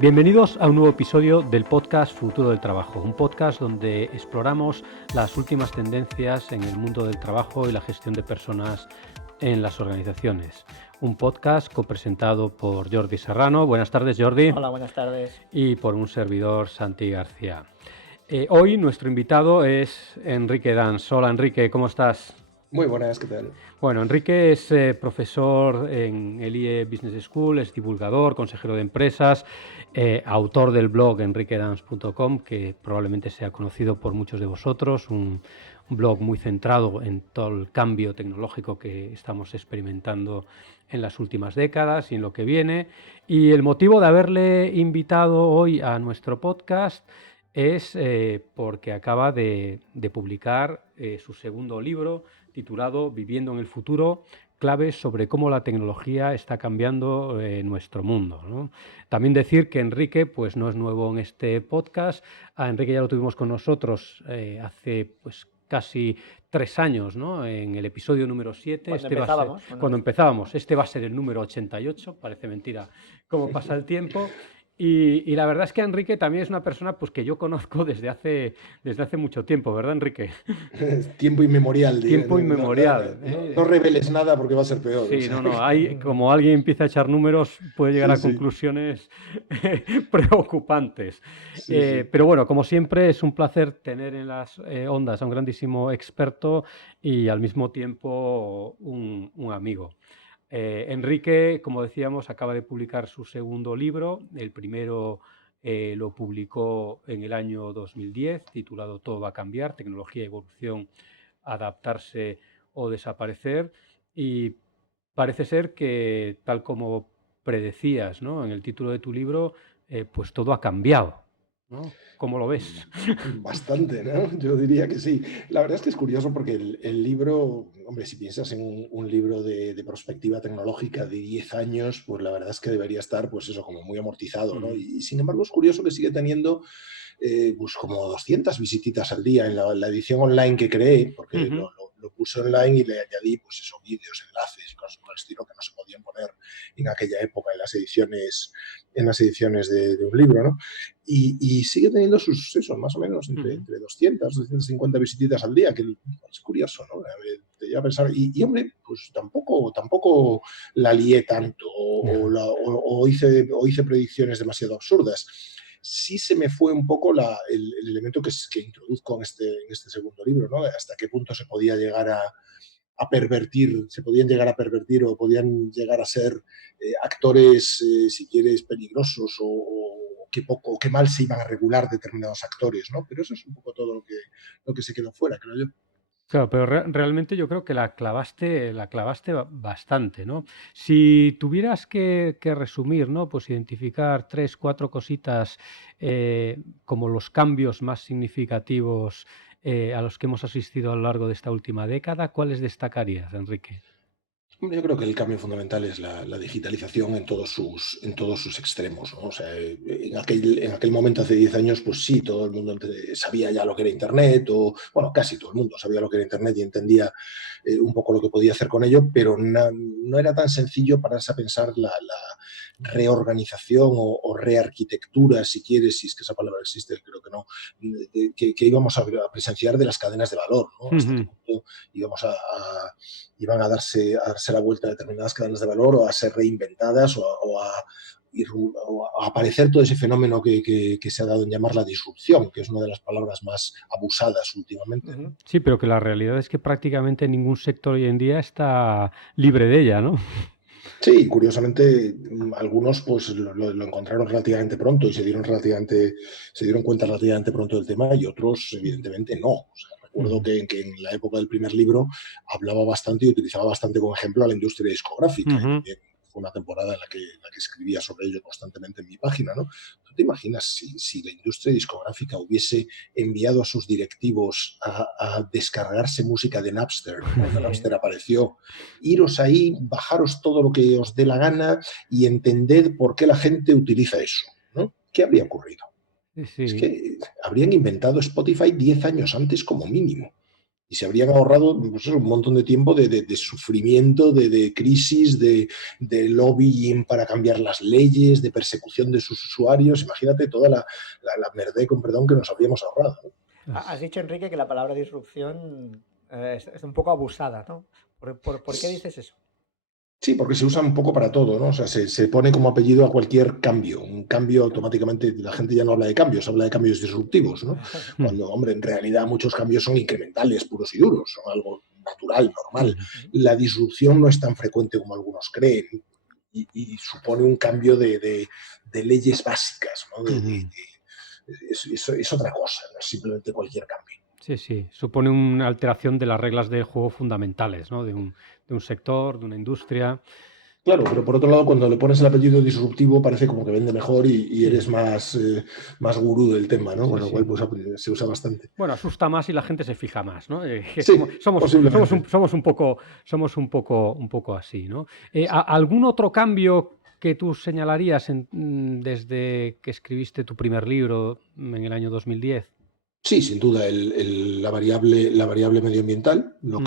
Bienvenidos a un nuevo episodio del podcast Futuro del Trabajo, un podcast donde exploramos las últimas tendencias en el mundo del trabajo y la gestión de personas en las organizaciones. Un podcast copresentado por Jordi Serrano. Buenas tardes, Jordi. Hola, buenas tardes. Y por un servidor, Santi García. Hoy nuestro invitado es Enrique Dans. Hola, Enrique, ¿cómo estás? Muy buenas, ¿qué tal? Bueno, Enrique es profesor en el IE Business School, es divulgador, consejero de empresas, autor del blog enriquedans.com, que probablemente sea conocido por muchos de vosotros, un blog muy centrado en todo el cambio tecnológico que estamos experimentando en las últimas décadas y en lo que viene. Y el motivo de haberle invitado hoy a nuestro podcast es porque acaba de publicar su segundo libro, titulado Viviendo en el futuro, claves sobre cómo la tecnología está cambiando nuestro mundo, ¿no? También decir que Enrique pues, no es nuevo en este podcast. A Enrique ya lo tuvimos con nosotros hace pues, casi 3 años, ¿no? En el episodio número 7. Cuando empezábamos. Este va a ser el número 88, parece mentira cómo pasa el tiempo. Y la verdad es que Enrique también es una persona pues, que yo conozco desde hace mucho tiempo, ¿verdad, Enrique? Tiempo inmemorial. Tiempo inmemorial. No reveles nada porque va a ser peor. Sí, como alguien empieza a echar números, puede llegar a conclusiones preocupantes. Sí. Pero bueno, como siempre, es un placer tener en las ondas a un grandísimo experto y al mismo tiempo un amigo. Enrique, como decíamos, acaba de publicar su segundo libro. El primero lo publicó en el año 2010, titulado Todo va a cambiar, tecnología, evolución, adaptarse o desaparecer. Y parece ser que, tal como predecías, ¿no?, en el título de tu libro, pues todo ha cambiado, ¿no? ¿Cómo lo ves? Bastante, ¿no? Yo diría que sí. La verdad es que es curioso porque el libro, hombre, si piensas en un libro de perspectiva tecnológica de 10 años, pues la verdad es que debería estar, pues eso, como muy amortizado, ¿no? Y sin embargo es curioso que sigue teniendo pues como 200 visititas al día en la edición online que creé, porque lo puse online y le añadí, pues eso, vídeos, enlaces, cosas por el estilo que no se podían poner en aquella época en las ediciones de un libro, ¿no? Y sigue teniendo sus, eso, más o menos, entre 200, 250 visititas al día, que es curioso, ¿no? Te lleva a pensar, y hombre, pues tampoco la lié tanto o hice predicciones demasiado absurdas. Sí se me fue un poco el elemento que introduzco en este segundo libro, ¿no? Hasta qué punto se podía llegar a pervertir, se podían llegar a pervertir o podían llegar a ser actores, si quieres, peligrosos o qué mal se iban a regular determinados actores, ¿no? Pero eso es un poco todo lo que se quedó fuera, creo yo. Claro, pero realmente yo creo que la clavaste bastante, ¿no? Si tuvieras que resumir, ¿no? Pues identificar 3, 4 cositas como los cambios más significativos a los que hemos asistido a lo largo de esta última década, ¿cuáles destacarías, Enrique? Yo creo que el cambio fundamental es la digitalización en todos sus extremos, ¿no? O sea, en aquel momento, hace 10 años, pues sí, todo el mundo sabía ya lo que era Internet, o bueno, casi todo el mundo sabía lo que era Internet y entendía un poco lo que podía hacer con ello, pero no era tan sencillo pararse a pensar la reorganización o rearquitectura, si quieres, si es que esa palabra existe, creo que no, que íbamos a presenciar de las cadenas de valor, ¿no? Hasta qué punto iban a darse la vuelta a determinadas cadenas de valor o a ser reinventadas o a aparecer todo ese fenómeno que se ha dado en llamar la disrupción, que es una de las palabras más abusadas últimamente. Sí, pero que la realidad es que prácticamente ningún sector hoy en día está libre de ella, ¿no? Sí, curiosamente algunos pues lo encontraron relativamente pronto y se dieron cuenta relativamente pronto del tema, y otros evidentemente no. O sea, recuerdo que en la época del primer libro hablaba bastante y utilizaba bastante como ejemplo a la industria discográfica. Y también fue una temporada en la que escribía sobre ello constantemente en mi página, ¿no? ¿Tú te imaginas si la industria discográfica hubiese enviado a sus directivos a descargarse música de Napster cuando Napster apareció? Iros ahí, bajaros todo lo que os dé la gana y entended por qué la gente utiliza eso, ¿no? ¿Qué habría ocurrido? Sí. Es que habrían inventado Spotify 10 años antes como mínimo. Y se habrían ahorrado pues eso, un montón de tiempo de sufrimiento, de crisis, de lobbying para cambiar las leyes, de persecución de sus usuarios. Imagínate toda la merdé, con perdón, que nos habríamos ahorrado, ¿no? Has dicho, Enrique, que la palabra disrupción es un poco abusada, ¿no? ¿Por qué dices eso? Sí, porque se usa un poco para todo, ¿no? O sea, se pone como apellido a cualquier cambio. Un cambio automáticamente, la gente ya no habla de cambios, habla de cambios disruptivos, ¿no? Cuando, hombre, en realidad muchos cambios son incrementales, puros y duros, son algo natural, normal. La disrupción no es tan frecuente como algunos creen y supone un cambio de leyes básicas, ¿no? Es otra cosa, no es simplemente cualquier cambio. Sí, sí, supone una alteración de las reglas del juego fundamentales, ¿no? De un sector, de una industria. Claro, pero por otro lado, cuando le pones el apellido disruptivo, parece como que vende mejor y Sí. eres más gurú del tema, ¿no? Sí, Con lo sí. cual, pues se usa bastante. Bueno, asusta más y la gente se fija más, ¿no? Sí, posiblemente. Somos un poco así, ¿no? ¿Algún otro cambio que tú señalarías desde que escribiste tu primer libro en el año 2010? Sí, sin duda, la variable medioambiental, lo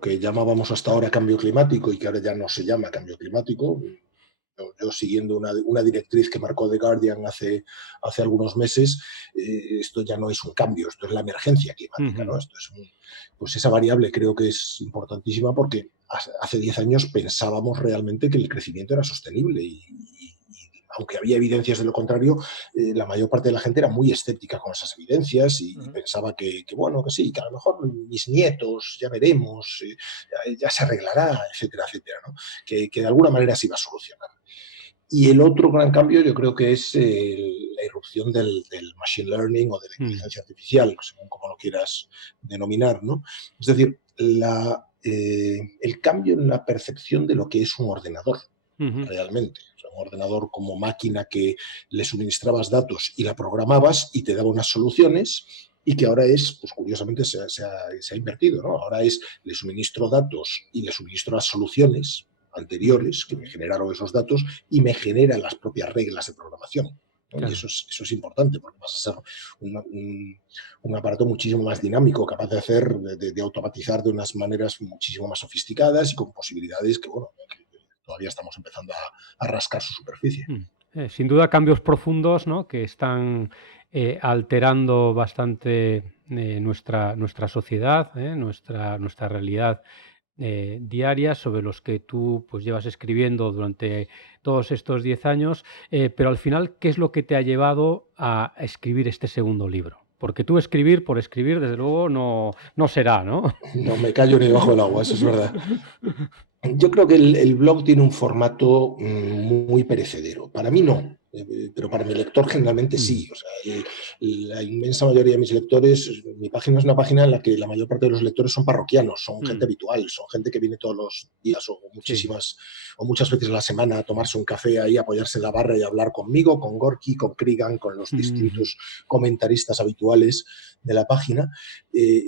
que llamábamos hasta ahora cambio climático y que ahora ya no se llama cambio climático. Yo siguiendo una directriz que marcó The Guardian hace algunos meses, esto ya no es un cambio, esto es la emergencia climática, ¿no? Esto es pues esa variable creo que es importantísima porque hace 10 años pensábamos realmente que el crecimiento era sostenible y aunque había evidencias de lo contrario, la mayor parte de la gente era muy escéptica con esas evidencias y pensaba bueno, que sí, que a lo mejor mis nietos, ya veremos, ya se arreglará, etcétera, etcétera, ¿no? Que de alguna manera se iba a solucionar. Y el otro gran cambio yo creo que es la irrupción del machine learning o de la inteligencia artificial, según como lo quieras denominar, ¿no? Es decir, el cambio en la percepción de lo que es un ordenador, realmente. O sea, un ordenador como máquina que le suministrabas datos y la programabas y te daba unas soluciones, y que ahora pues curiosamente se ha invertido, ¿no? Ahora le suministro datos y le suministro las soluciones anteriores que me generaron esos datos y me generan las propias reglas de programación, ¿no? Claro. Y eso es importante porque vas a ser un aparato muchísimo más dinámico, capaz de hacer, de automatizar de unas maneras muchísimo más sofisticadas y con posibilidades que todavía estamos empezando a rascar su superficie. Sin duda cambios profundos, ¿no? Que están alterando bastante nuestra sociedad, nuestra realidad diaria, sobre los que tú pues llevas escribiendo durante todos estos 10 años, pero al final, ¿qué es lo que te ha llevado a escribir este segundo libro? Porque tú escribir por escribir, desde luego, no será, ¿no? No me callo ni debajo del agua, eso es verdad. Yo creo que el blog tiene un formato muy perecedero. Para mí no, pero para mi lector generalmente sí. O sea, la inmensa mayoría de mis lectores, mi página es una página en la que la mayor parte de los lectores son parroquianos, son gente habitual, son gente que viene todos los días o muchas veces a la semana a tomarse un café ahí, apoyarse en la barra y hablar conmigo, con Gorky, con Cregan, con los distintos comentaristas habituales de la página.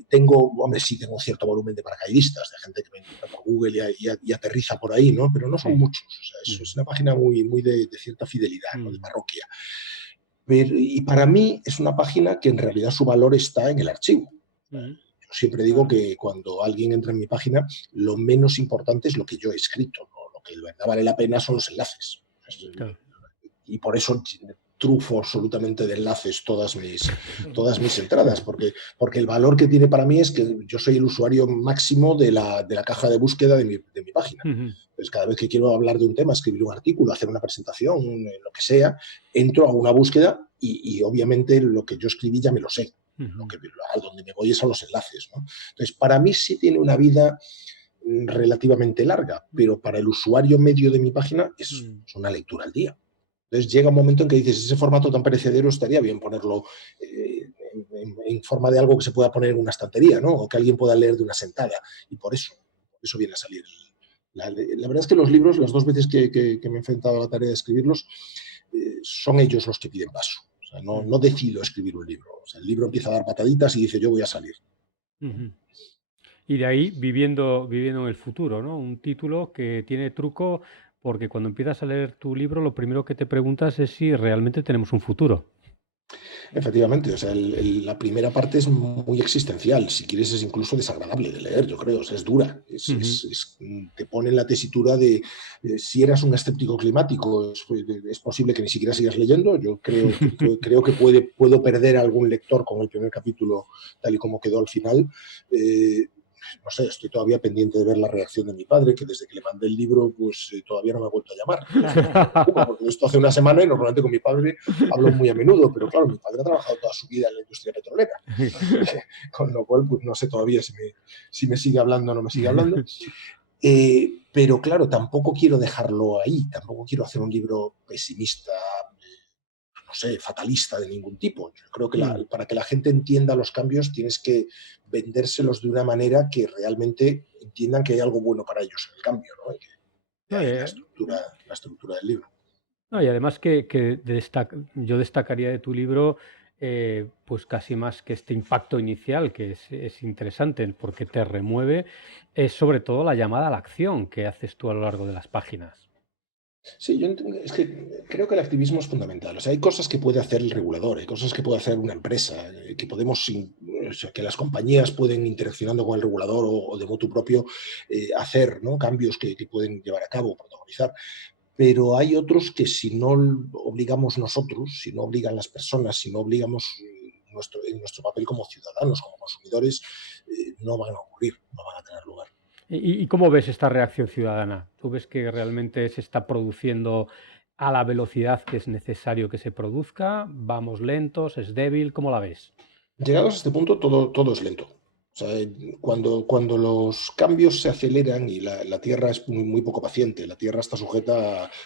Tengo un cierto volumen de paracaidistas, de gente que me encuentra por Google y aterriza por ahí, ¿no? Pero no son muchos. O sea, eso es una página muy, muy de cierta fidelidad, ¿no? De parroquia. Y para mí es una página que en realidad su valor está en el archivo. Yo siempre digo que cuando alguien entra en mi página, lo menos importante es lo que yo he escrito, ¿no? Lo que de verdad vale la pena son los enlaces. Claro. Y por eso trufo absolutamente de enlaces todas mis entradas, porque el valor que tiene para mí es que yo soy el usuario máximo de la caja de búsqueda de mi página. Entonces, cada vez que quiero hablar de un tema, escribir un artículo, hacer una presentación, lo que sea, entro a una búsqueda y obviamente lo que yo escribí ya me lo sé. A donde me voy es a los enlaces, ¿no? Entonces, para mí sí tiene una vida relativamente larga, pero para el usuario medio de mi página es una lectura al día. Entonces llega un momento en que dices, ese formato tan perecedero estaría bien ponerlo en forma de algo que se pueda poner en una estantería, ¿no? O que alguien pueda leer de una sentada. Y por eso viene a salir. La verdad es que los libros, las 2 veces que me he enfrentado a la tarea de escribirlos, son ellos los que piden paso. O sea, no decido escribir un libro. O sea, el libro empieza a dar pataditas y dice, yo voy a salir. Y de ahí viviendo en el futuro, ¿no? Un título que tiene truco, porque cuando empiezas a leer tu libro, lo primero que te preguntas es si realmente tenemos un futuro. Efectivamente, o sea, la primera parte es muy existencial, si quieres es incluso desagradable de leer, yo creo, o sea, es dura, Ujú. te pone en la tesitura de si eras un escéptico climático, es posible que ni siquiera sigas leyendo, yo creo que puedo perder a algún lector con el primer capítulo tal y como quedó al final. No sé, estoy todavía pendiente de ver la reacción de mi padre, que desde que le mandé el libro, pues todavía no me ha vuelto a llamar. Eso me preocupa, porque esto hace una semana y normalmente con mi padre hablo muy a menudo, pero claro, mi padre ha trabajado toda su vida en la industria petrolera, con lo cual pues no sé todavía si me sigue hablando o no me sigue hablando. Pero claro, tampoco quiero dejarlo ahí, tampoco quiero hacer un libro pesimista, no sé, fatalista de ningún tipo. Yo creo que Mm. para que la gente entienda los cambios tienes que vendérselos de una manera que realmente entiendan que hay algo bueno para ellos en el cambio, ¿no? Y que de No, ahí la estructura del libro. no, y además yo destacaría de tu libro, pues casi más que este impacto inicial, que es interesante porque te remueve, es sobre todo la llamada a la acción que haces tú a lo largo de las páginas. Sí, es que creo que el activismo es fundamental. O sea, hay cosas que puede hacer el regulador, hay cosas que puede hacer una empresa, que o sea, que las compañías pueden, interaccionando con el regulador o de motu propio, hacer, ¿no? Cambios que pueden llevar a cabo, protagonizar. Pero hay otros que si no obligamos nosotros, si no obligan las personas, si no obligamos en nuestro papel como ciudadanos, como consumidores, no van a ocurrir, no van a tener lugar. ¿Y cómo ves esta reacción ciudadana? ¿Tú ves que realmente se está produciendo a la velocidad que es necesario que se produzca? ¿Vamos lentos? ¿Es débil? ¿Cómo la ves? Llegados a este punto, todo es lento. O sea, cuando los cambios se aceleran y la Tierra es muy poco paciente, la Tierra está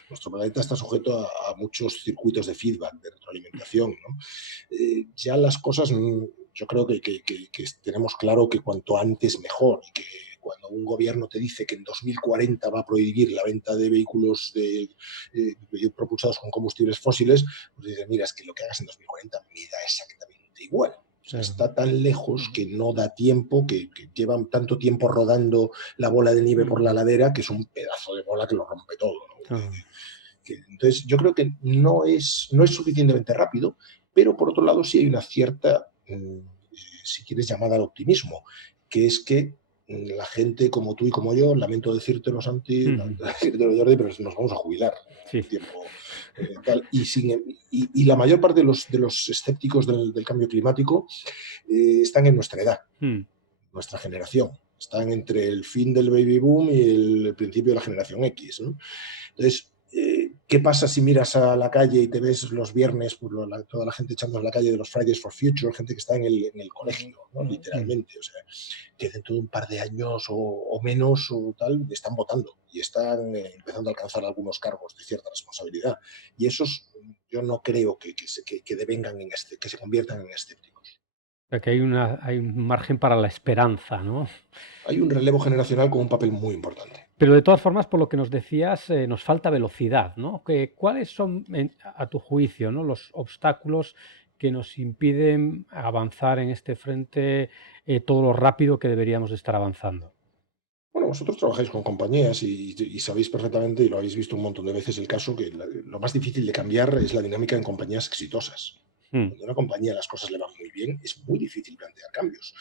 nuestro planeta está sujeto a muchos circuitos de feedback, de retroalimentación, ¿no? Ya las cosas, yo creo que tenemos claro que cuanto antes mejor, y que cuando un gobierno te dice que en 2040 va a prohibir la venta de vehículos propulsados con combustibles fósiles, pues dices, mira, es que lo que hagas en 2040 me da exactamente igual. O sea, Claro. está tan lejos que no da tiempo, que llevan tanto tiempo rodando la bola de nieve por Mm, la ladera, que es un pedazo de bola que lo rompe todo, ¿no? claro. Entonces, yo creo que no es suficientemente rápido, pero por otro lado sí hay una cierta, si quieres, llamada al optimismo, que es que la gente como tú y como yo, lamento decírtelo, Santi, Ujú. lamento decírtelo, Jordi, pero nos vamos a jubilar en Sí. un tiempo tal. Y la mayor parte de los escépticos del cambio climático están en nuestra edad, Mm. nuestra generación. Están entre el fin del baby boom y el principio de la generación X, ¿no? Entonces, ¿qué pasa si miras a la calle y te ves los viernes, pues, toda la gente echando en la calle de los Fridays for Future, gente que está en el colegio, ¿no? Mm. Literalmente? O sea, que dentro de un par de años o menos o tal, están votando y están empezando a alcanzar algunos cargos de cierta responsabilidad. Y esos yo no creo que devengan que se conviertan en escépticos. O sea, que hay un margen para la esperanza, ¿no? Hay un relevo generacional con un papel muy importante. Pero de todas formas, por lo que nos decías, nos falta velocidad, ¿no? ¿Cuáles son, a tu juicio, ¿no? Los obstáculos que nos impiden avanzar en este frente todo lo rápido que deberíamos de estar avanzando? Bueno, vosotros trabajáis con compañías y sabéis perfectamente, y lo habéis visto un montón de veces, el caso que lo más difícil de cambiar es la dinámica en compañías exitosas. Mm. Cuando a una compañía las cosas le van muy bien, es muy difícil plantear cambios.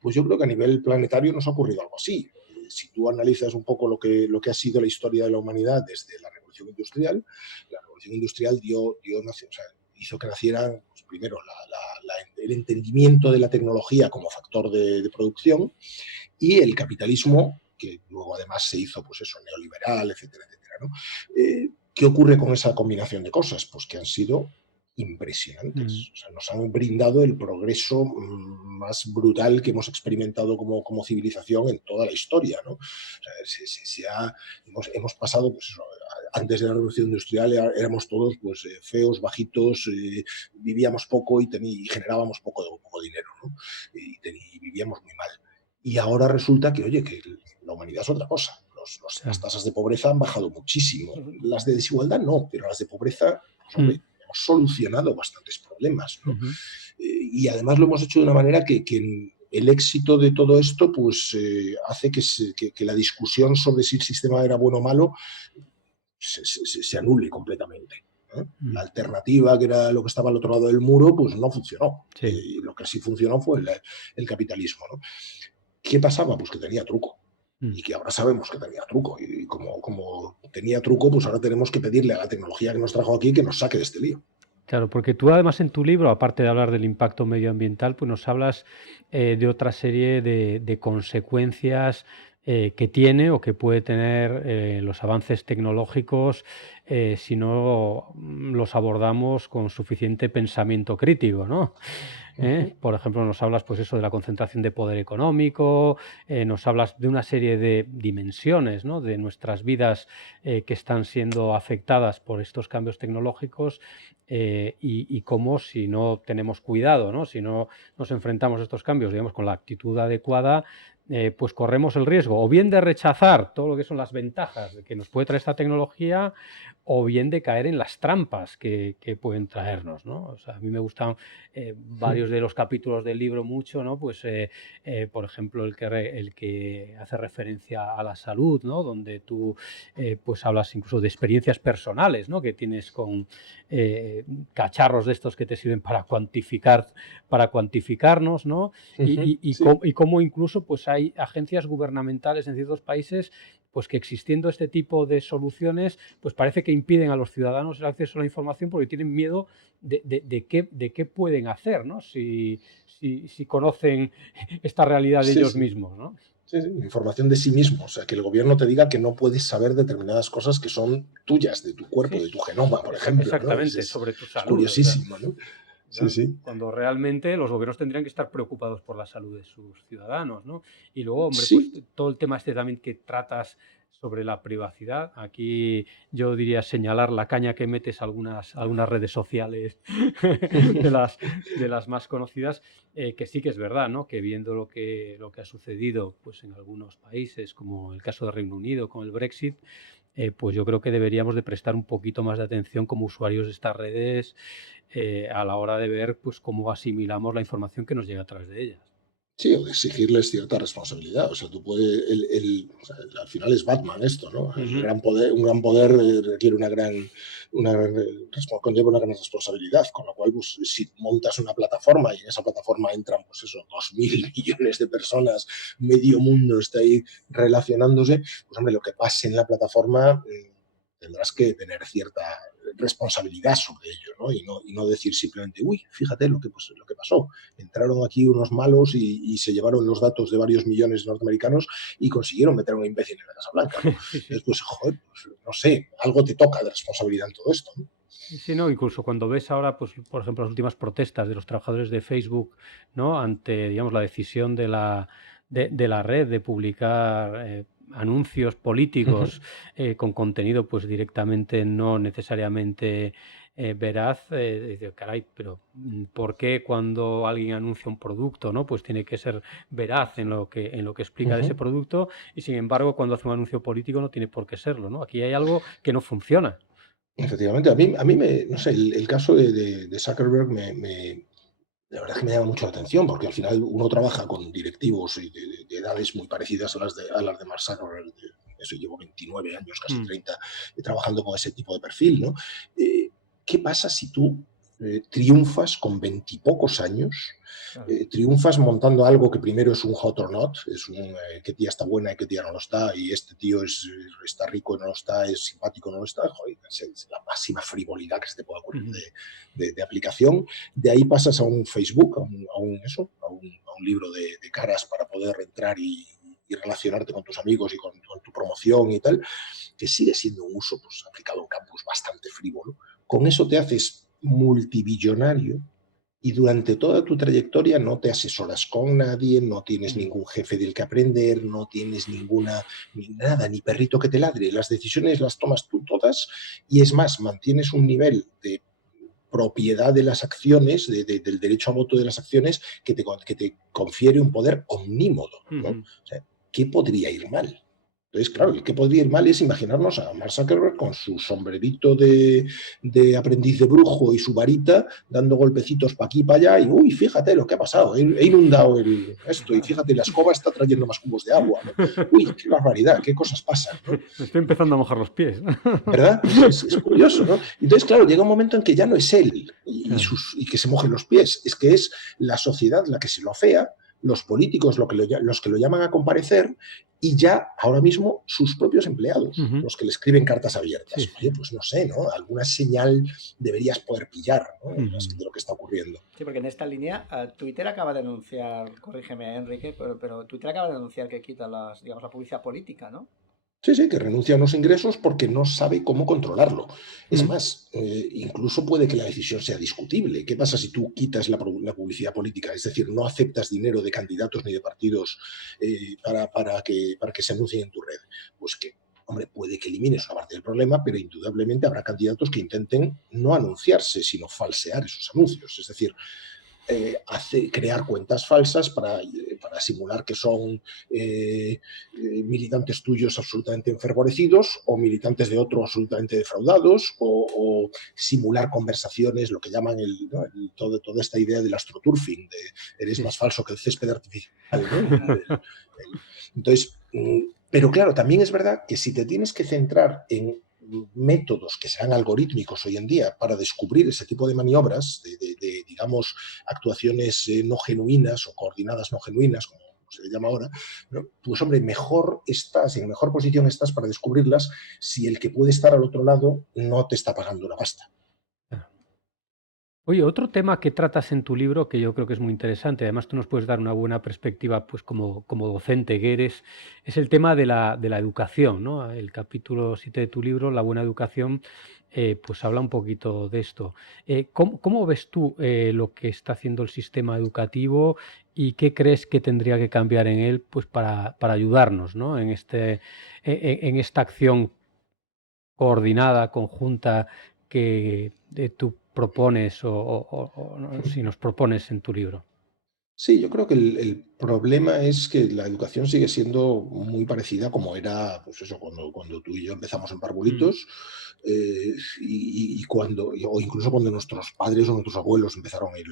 Pues yo creo que a nivel planetario nos ha ocurrido algo así. Si tú analizas un poco lo que ha sido la historia de la humanidad desde la revolución industrial o sea, hizo que nacieran, pues, primero, el entendimiento de la tecnología como factor de producción y el capitalismo, que luego además se hizo, pues eso, neoliberal, etcétera, etcétera, ¿no? ¿Qué ocurre con esa combinación de cosas? Pues que han sido Mm. impresionantes. O sea, nos han brindado el progreso más brutal que hemos experimentado como civilización en toda la historia, ¿no? O sea, hemos pasado, pues eso, antes de la revolución industrial éramos todos, pues, feos, bajitos, vivíamos poco y generábamos poco dinero, ¿no? Y vivíamos muy mal. Y ahora resulta que, oye, que la humanidad es otra cosa. Las Claro. tasas de pobreza han bajado muchísimo. Las de desigualdad no, pero las de pobreza, pues, Mm. hombre, hemos solucionado bastantes problemas, ¿no? Ujú. Y además lo hemos hecho de una manera que el éxito de todo esto, pues, hace que la discusión sobre si el sistema era bueno o malo se anule completamente. ¿eh? Mm. La alternativa, que era lo que estaba al otro lado del muro, pues no funcionó. Sí, Y lo que sí funcionó fue el capitalismo, ¿no? ¿Qué pasaba? Pues que tenía truco. mm, Y que ahora sabemos que tenía truco. Y como tenía truco, pues ahora tenemos que pedirle a la tecnología que nos trajo aquí que nos saque de este lío. claro, porque tú además en tu libro, aparte de hablar del impacto medioambiental, pues nos hablas de otra serie de consecuencias que tiene o que puede tener los avances tecnológicos si no los abordamos con suficiente pensamiento crítico, ¿no? Ujú. Por ejemplo, nos hablas, pues eso, de la concentración de poder económico, nos hablas de una serie de dimensiones, ¿no? De nuestras vidas que están siendo afectadas por estos cambios tecnológicos y cómo si no tenemos cuidado, ¿no? Si no nos enfrentamos a estos cambios, digamos, con la actitud adecuada, pues corremos el riesgo o bien de rechazar todo lo que son las ventajas que nos puede traer esta tecnología o bien de caer en las trampas que pueden traernos, ¿no? O sea, a mí me gustan varios de los capítulos del libro mucho, ¿no? Pues, por ejemplo, el que hace referencia a la salud, ¿no? Donde tú, pues hablas incluso de experiencias personales, ¿no? Que tienes con cacharros de estos que te sirven para cuantificarnos, ¿no? Ujú. Sí. Y cómo incluso, pues hay agencias gubernamentales en ciertos países pues que existiendo este tipo de soluciones, pues parece que impiden a los ciudadanos el acceso a la información porque tienen miedo de qué pueden hacer, ¿no? Si conocen esta realidad de Sí, ellos sí. mismos, ¿no? Sí, sí, información de sí mismo, o sea, que el gobierno te diga que no puedes saber determinadas cosas que son tuyas, de tu Sí, cuerpo, de tu genoma, por ejemplo, ¿no? exactamente, sobre tu Es salud. O sea, curiosísimo, ¿no? Sí, ¿no? sí. Cuando realmente los gobiernos tendrían que estar preocupados por la salud de sus ciudadanos, ¿no? Y luego, hombre, pues Sí, todo el tema este también que tratas sobre la privacidad. Aquí yo diría señalar la caña que metes a algunas redes sociales de las, de las más conocidas, que sí que es verdad, ¿no? Que viendo lo que ha sucedido pues, en algunos países, como el caso de Reino Unido con el Brexit, pues yo creo que deberíamos de prestar un poquito más de atención como usuarios de estas redes a la hora de ver pues cómo asimilamos la información que nos llega a través de ellas. sí, o de exigirles cierta responsabilidad. O sea, tú puedes, o sea, al final es Batman esto, ¿no? El Ujú. gran poder, un gran poder requiere conlleva una gran responsabilidad, con lo cual, pues, si montas una plataforma y en esa plataforma entran, pues eso, 2.000 millones de personas, medio mundo está ahí relacionándose, pues hombre, lo que pase en la plataforma tendrás que tener cierta responsabilidad sobre ello, ¿no? Y no decir simplemente, uy, fíjate lo que pasó. Entraron aquí unos malos y se llevaron los datos de varios millones de norteamericanos y consiguieron meter a un imbécil en la Casa Blanca, ¿no? Sí, sí. Entonces, pues, joder, pues, no sé, algo te toca de responsabilidad en todo esto, ¿no? Sí, no, incluso cuando ves ahora, pues, por ejemplo, las últimas protestas de los trabajadores de Facebook, ¿no? Ante, digamos, la decisión de la red de publicar anuncios políticos con contenido, pues directamente no necesariamente veraz, dice, caray, pero ¿por qué cuando alguien anuncia un producto, ¿no? Pues tiene que ser veraz en lo que explica de ese producto y sin embargo cuando hace un anuncio político no tiene por qué serlo, ¿no? Aquí hay algo que no funciona. Efectivamente, a mí no sé, el caso de Zuckerberg la verdad es que me llama mucho la atención, porque al final uno trabaja con directivos y de edades muy parecidas a las de Mark Zuckerberg. Eso llevo 29 años, casi Mm, 30, trabajando con ese tipo de perfil, ¿no? Eh, ¿Qué pasa si tú triunfas con veintipocos años? Claro. Triunfas montando algo que primero es un hot or not, es un qué tía está buena y qué tía no lo está, y este tío está rico y no lo está, es simpático y no lo está. Joder, es la máxima frivolidad que se te puede ocurrir ujú. de aplicación. De ahí pasas a un Facebook, a un libro de caras para poder entrar y relacionarte con tus amigos y con tu promoción y tal, que sigue siendo un uso pues, aplicado a un campus bastante frívolo. Con eso te haces multibillonario y durante toda tu trayectoria no te asesoras con nadie, no tienes Mm, ningún jefe del que aprender, no tienes ni nada, ni perrito que te ladre. Las decisiones las tomas tú todas y es más, mantienes un nivel de propiedad de las acciones, del derecho a voto de las acciones, que te confiere un poder omnímodo, ¿no? ujú. O sea, ¿qué podría ir mal? Entonces, claro, el que podría ir mal es imaginarnos a Mark Zuckerberg con su sombrerito de aprendiz de brujo y su varita dando golpecitos para aquí y para allá y, uy, fíjate lo que ha pasado, he inundado esto y fíjate, la escoba está trayendo más cubos de agua, ¿no? Uy, qué barbaridad, qué cosas pasan, ¿no? Me estoy empezando a mojar los pies. ¿Verdad? Es curioso, ¿no? Entonces, claro, llega un momento en que ya no es él y que se mojen los pies, es que es la sociedad la que se lo afea, los políticos los que lo llaman a comparecer y ya ahora mismo sus propios empleados, los que le escriben cartas abiertas. Sí, Oye, pues no sé, ¿no? Alguna señal deberías poder pillar, ¿no? De lo que está ocurriendo. Sí, porque en esta línea Twitter acaba de anunciar, corrígeme Enrique, pero Twitter acaba de anunciar que quita digamos, la publicidad política, ¿no? Sí, sí, que renuncia a unos ingresos porque no sabe cómo controlarlo. Es más, incluso puede que la decisión sea discutible. ¿Qué pasa si tú quitas la publicidad política? Es decir, no aceptas dinero de candidatos ni de partidos para que se anuncien en tu red. Pues que, hombre, puede que elimines una parte del problema, pero indudablemente habrá candidatos que intenten no anunciarse, sino falsear esos anuncios. Es decir, crear cuentas falsas para simular que son militantes tuyos absolutamente enfervorecidos o militantes de otro absolutamente defraudados o simular conversaciones, lo que llaman toda esta idea del astroturfing, de eres más falso que el césped artificial, ¿no? Entonces, pero claro, también es verdad que si te tienes que centrar en métodos que sean algorítmicos hoy en día para descubrir ese tipo de maniobras, digamos, actuaciones no genuinas o coordinadas no genuinas, como se le llama ahora, ¿no? Pues hombre, mejor estás, en mejor posición estás para descubrirlas si el que puede estar al otro lado no te está pagando una pasta. Oye, otro tema que tratas en tu libro que yo creo que es muy interesante, además tú nos puedes dar una buena perspectiva, pues como docente que eres, es el tema de la educación, ¿no? El capítulo 7 de tu libro, La buena educación, pues habla un poquito de esto. ¿Cómo ves tú lo que está haciendo el sistema educativo y qué crees que tendría que cambiar en él, pues para ayudarnos, ¿no? En esta acción coordinada, conjunta que tú propones o si nos propones en tu libro. Sí, yo creo que el problema es que la educación sigue siendo muy parecida como era, pues eso, cuando tú y yo empezamos en Mm. parvulitos, o incluso cuando nuestros padres o nuestros abuelos empezaron a ir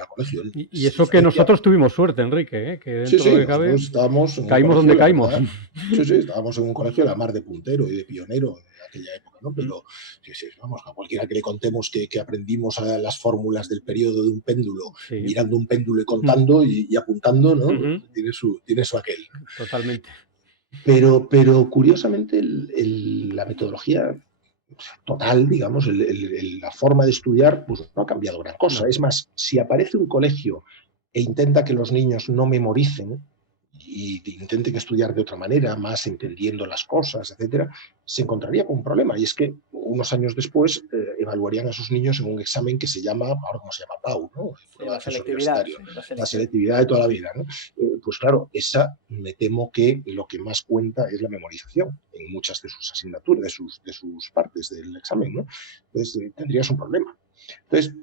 al colegio. Y eso que nosotros tuvimos suerte, Enrique, ¿eh? Que Sí, dentro de lo sí, que cabe nosotros estábamos en un caímos colegio, donde la caímos. verdad. Sí, sí, estábamos en un colegio de la mar de puntero y de pionero en aquella época, ¿no? Mm. Pero sí, sí, vamos, a cualquiera que le contemos que aprendimos las fórmulas del periodo de un péndulo, Sí. mirando un péndulo y contando y apuntando, ¿no? Ujú. Tiene su aquel. Totalmente. Pero curiosamente, la metodología total, digamos, la forma de estudiar, pues no ha cambiado gran cosa. No. Es más, si aparece un colegio e intenta que los niños no memoricen y intenten estudiar de otra manera, más entendiendo las cosas, etcétera, se encontraría con un problema. Y es que unos años después evaluarían a esos niños en un examen que se llama, ahora cómo se llama, PAU, ¿no? Sí, Prueba de la acceso selectividad, universitario, sí, la la selección. selectividad de toda la vida, ¿no? Pues claro, esa me temo que lo que más cuenta es la memorización en muchas de sus asignaturas, de sus partes del examen, ¿no? Entonces tendrías un problema. Entonces,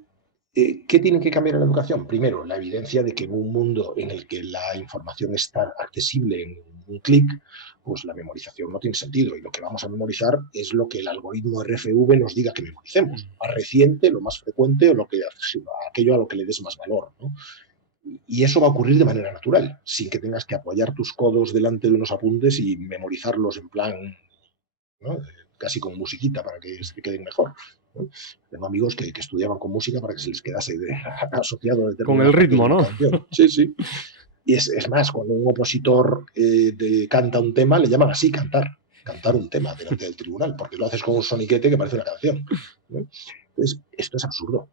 ¿qué tiene que cambiar en la educación? Primero, la evidencia de que en un mundo en el que la información está accesible en un clic, pues la memorización no tiene sentido y lo que vamos a memorizar es lo que el algoritmo RFV nos diga que memoricemos. Lo más reciente, lo más frecuente o aquello a lo que le des más valor, ¿no? Y eso va a ocurrir de manera natural, sin que tengas que apoyar tus codos delante de unos apuntes y memorizarlos en plan, ¿no? Casi con musiquita para que se queden mejor, ¿no? Tengo amigos que estudiaban con música para que se les quedase asociado a Con determinadas el partes de ritmo, una ¿no? canción. Sí, sí. Y es más, cuando un opositor canta un tema, le llaman así, cantar un tema delante del tribunal, porque lo haces con un soniquete que parece una canción, ¿no? Entonces, esto es absurdo.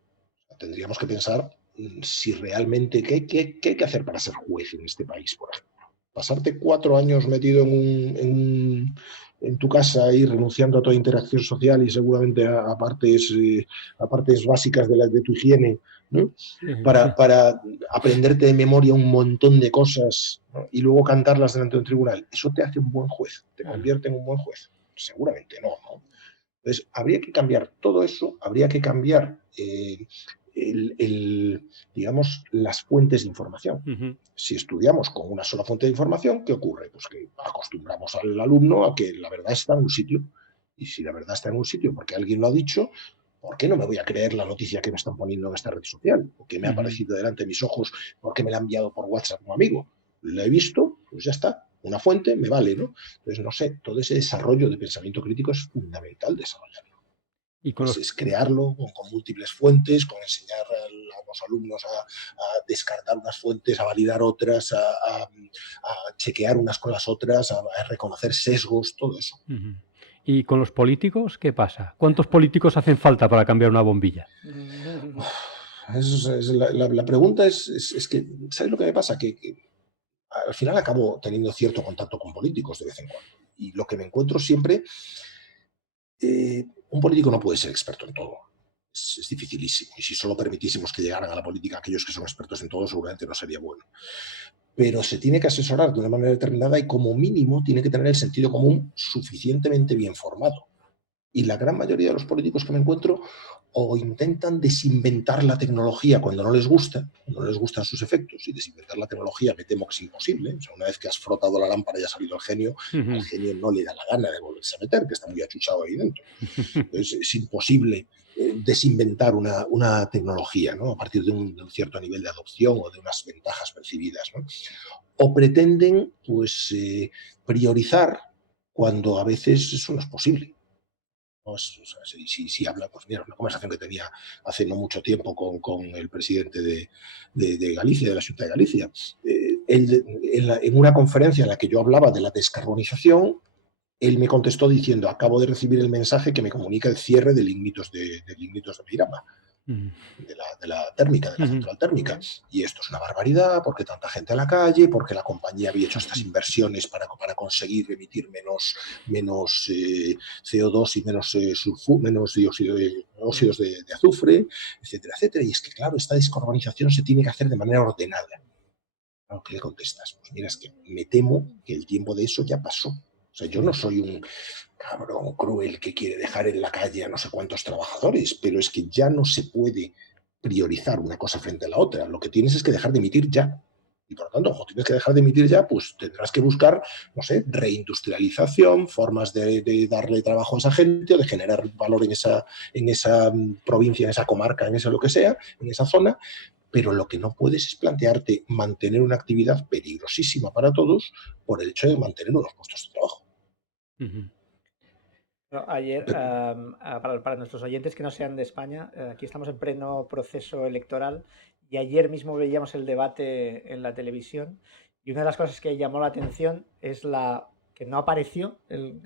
Tendríamos que pensar si realmente, ¿qué hay que hacer para ser juez en este país, por ejemplo? Pasarte 4 años metido en tu casa y renunciando a toda interacción social y seguramente a partes básicas de tu higiene, ¿no? Para aprenderte de memoria un montón de cosas, ¿no? Y luego cantarlas delante de un tribunal. ¿Eso te hace un buen juez? ¿Te convierte en un buen juez? Seguramente no, ¿no? Entonces, habría que cambiar todo eso, habría que cambiar digamos, las fuentes de información. Ujú. Si estudiamos con una sola fuente de información, ¿qué ocurre? Pues que acostumbramos al alumno a que la verdad está en un sitio. Y si la verdad está en un sitio porque alguien lo ha dicho, ¿por qué no me voy a creer la noticia que me están poniendo en esta red social? O que me ha Ujú. aparecido delante de mis ojos porque me la ha enviado por WhatsApp un amigo. Lo he visto, pues ya está. Una fuente me vale, ¿no? Entonces, no sé, todo ese desarrollo de pensamiento crítico es fundamental desarrollarlo. Y con los... Es crearlo con múltiples fuentes, con enseñar a los alumnos a descartar unas fuentes, a validar otras, a chequear unas con las otras, a reconocer sesgos, todo eso. Ujú. ¿Y con los políticos qué pasa? ¿Cuántos políticos hacen falta para cambiar una bombilla? La pregunta es que, ¿sabes lo que me pasa? Que al final acabo teniendo cierto contacto con políticos de vez en cuando. Y lo que me encuentro siempre, un político no puede ser experto en todo. Es dificilísimo. Y si solo permitísemos que llegaran a la política aquellos que son expertos en todo, seguramente no sería bueno. Pero se tiene que asesorar de una manera determinada y como mínimo tiene que tener el sentido común suficientemente bien formado. Y la gran mayoría de los políticos que me encuentro o intentan desinventar la tecnología cuando no les gusta, cuando no les gustan sus efectos, y desinventar la tecnología me temo que es imposible. O sea, una vez que has frotado la lámpara y ha salido el genio, al Ujú. genio no le da la gana de volverse a meter, que está muy achuchado ahí dentro. Entonces, es imposible desinventar una tecnología, ¿no? A partir de un cierto nivel de adopción o de unas ventajas percibidas, ¿no? O pretenden pues, priorizar cuando a veces eso no es posible. ¿No? O sea, si habla, pues mira, una conversación que tenía hace no mucho tiempo con el presidente de Galicia, de la Xunta de Galicia. Él, en una conferencia en la que yo hablaba de la descarbonización, él me contestó diciendo: acabo de recibir el mensaje que me comunica el cierre de Lignitos de Beirama, Ujú. de la térmica, de la Ujú. central térmica. Y esto es una barbaridad, porque tanta gente a la calle, porque la compañía había hecho estas inversiones para conseguir emitir menos CO2 y menos óxidos de azufre, etcétera, etcétera. Y es que, claro, esta descarbonización se tiene que hacer de manera ordenada. Claro, ¿qué le contestas? Pues mira, es que me temo que el tiempo de eso ya pasó. O sea, yo no soy un cabrón cruel que quiere dejar en la calle a no sé cuántos trabajadores, pero es que ya no se puede priorizar una cosa frente a la otra. Lo que tienes es que dejar de emitir ya. Y por lo tanto, como tienes que dejar de emitir ya, pues tendrás que buscar, no sé, reindustrialización, formas de darle trabajo a esa gente o de generar valor en esa provincia, en esa comarca, en eso lo que sea, en esa zona. Pero lo que no puedes es plantearte mantener una actividad peligrosísima para todos por el hecho de mantener unos puestos de trabajo. Ujú. No, ayer, Pero, para nuestros oyentes que no sean de España, aquí estamos en pleno proceso electoral y ayer mismo veíamos el debate en la televisión y una de las cosas que llamó la atención es la que no apareció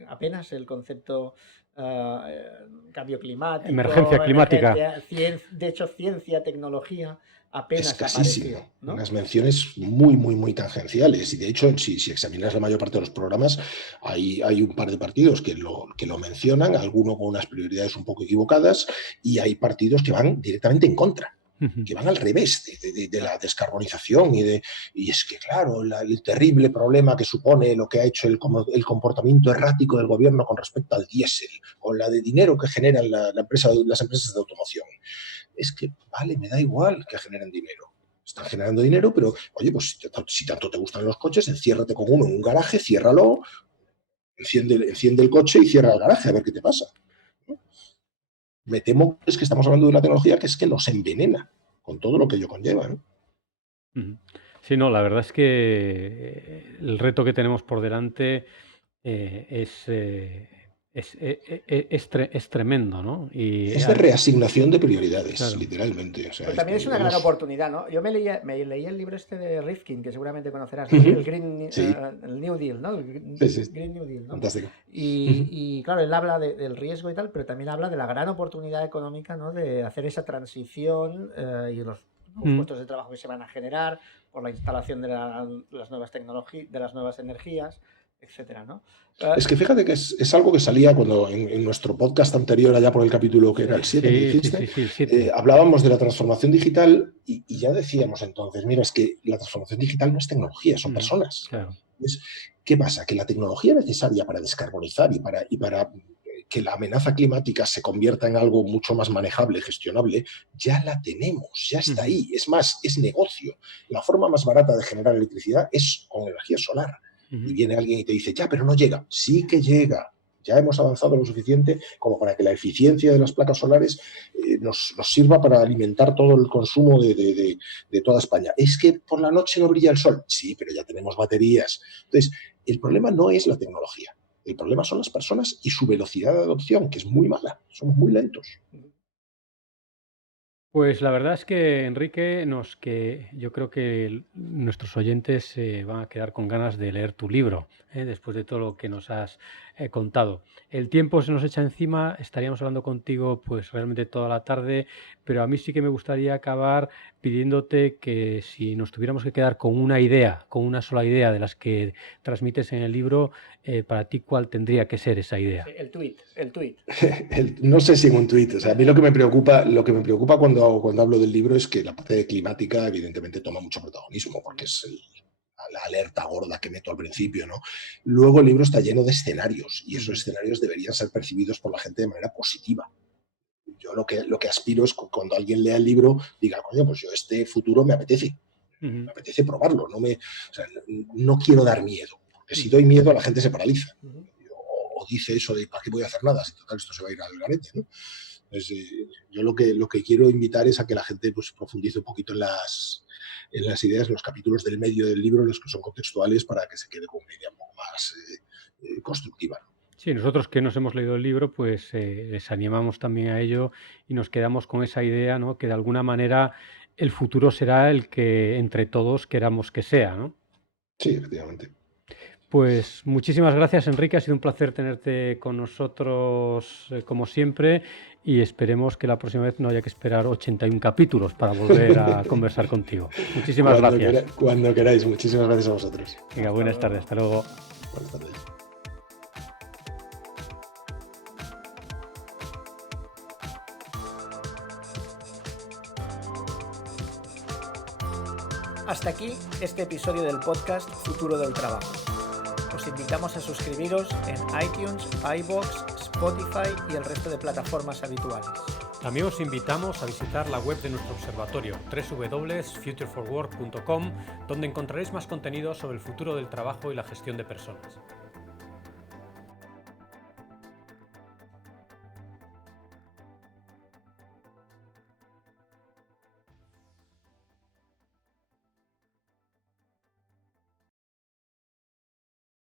apenas el concepto cambio Emergencia climático, climática. emergencia, de hecho ciencia, tecnología, apenas apareció, escasísimo. ¿no? Unas menciones muy, muy, muy tangenciales. Y de hecho, si examinas la mayor parte de los programas, hay un par de partidos que lo mencionan, alguno con unas prioridades un poco equivocadas, y hay partidos que van directamente en contra, Ujú. que van al revés de la descarbonización. Y es que, claro, el terrible problema que supone lo que ha hecho el comportamiento errático del gobierno con respecto al diésel, con la de dinero que generan las empresas de automoción. Es que, vale, me da igual que generen dinero. Están generando dinero, pero, oye, pues si tanto te gustan los coches, enciérrate con uno en un garaje, ciérralo, enciende el coche y cierra el garaje, a ver qué te pasa. ¿No? Me temo es que estamos hablando de una tecnología que es que nos envenena, con todo lo que ello conlleva, ¿no? Ujú. Sí, no, la verdad es que el reto que tenemos por delante es tremendo, ¿no? Y Es de reasignación de prioridades, claro. literalmente. O sea, Pero es también que es una gran vivimos... oportunidad, ¿no? Yo me leí el libro este de Rifkin, que seguramente conocerás, ¿no? El Uh-huh. Green, Sí, el New Deal, ¿no? sí, sí, Green New Deal, ¿no? fantástico. Y, Uh-huh. y, claro, él habla del riesgo y tal, pero también habla de la gran oportunidad económica, ¿no? De hacer esa transición y los nuevos Mm. puestos de trabajo que se van a generar por la instalación de las nuevas tecnologías, de las nuevas energías, etcétera, ¿no? Es que fíjate que es algo que salía cuando en nuestro podcast anterior, allá por el capítulo que era el Sí. 7 me Sí, sí, dijiste, sí, sí, el 7. hablábamos de la transformación digital y ya decíamos entonces, mira, es que la transformación digital no es tecnología, son Ujú. personas. Claro. Entonces, ¿qué pasa? Que la tecnología necesaria para descarbonizar y para que la amenaza climática se convierta en algo mucho más manejable, gestionable, ya la tenemos, ya está ahí. Es más, es negocio. La forma más barata de generar electricidad es con energía solar. Y viene alguien y te dice, ya, pero no llega. Sí que llega. Ya hemos avanzado lo suficiente como para que la eficiencia de las placas solares nos sirva para alimentar todo el consumo de toda España. Es que por la noche no brilla el sol. Sí, pero ya tenemos baterías. Entonces, el problema no es la tecnología. El problema son las personas y su velocidad de adopción, que es muy mala. Somos muy lentos. Pues la verdad es que, Enrique, yo creo que nuestros oyentes se van a quedar con ganas de leer tu libro, después de todo lo que nos has contado. El tiempo se nos echa encima, estaríamos hablando contigo pues realmente toda la tarde, pero a mí sí que me gustaría acabar pidiéndote que si nos tuviéramos que quedar con una idea, con una sola idea de las que transmites en el libro, para ti, ¿cuál tendría que ser esa idea? Sí, el tuit. No sé si en un tuit. O sea, a mí lo que me preocupa cuando hablo del libro es que la parte climática evidentemente toma mucho protagonismo, porque es la alerta gorda que meto al principio, ¿no? Luego el libro está lleno de escenarios y esos escenarios deberían ser percibidos por la gente de manera positiva. Yo lo que aspiro es que cuando alguien lea el libro diga, coño, pues yo este futuro me apetece probarlo, no quiero dar miedo, porque si doy miedo la gente se paraliza o dice eso de ¿para qué voy a hacer nada? Si total esto se va a ir al garete, ¿no? Entonces, yo lo que quiero invitar es a que la gente pues, profundice un poquito en las ideas, en los capítulos del medio del libro, los que son contextuales, para que se quede con una idea un poco más constructiva, ¿no? Sí, nosotros que nos hemos leído el libro, pues les animamos también a ello y nos quedamos con esa idea, ¿no? Que de alguna manera el futuro será el que entre todos queramos que sea, ¿no? Sí, efectivamente. Pues muchísimas gracias, Enrique. Ha sido un placer tenerte con nosotros, como siempre, y esperemos que la próxima vez no haya que esperar 81 capítulos para volver a conversar contigo. Muchísimas gracias. Cuando queráis. Muchísimas gracias a vosotros. Venga, buenas tardes. Hasta luego. Buenas tardes. Hasta aquí este episodio del podcast Futuro del Trabajo. Os invitamos a suscribiros en iTunes, iVoox, Spotify y el resto de plataformas habituales. También os invitamos a visitar la web de nuestro observatorio, www.futureforwork.com, donde encontraréis más contenido sobre el futuro del trabajo y la gestión de personas.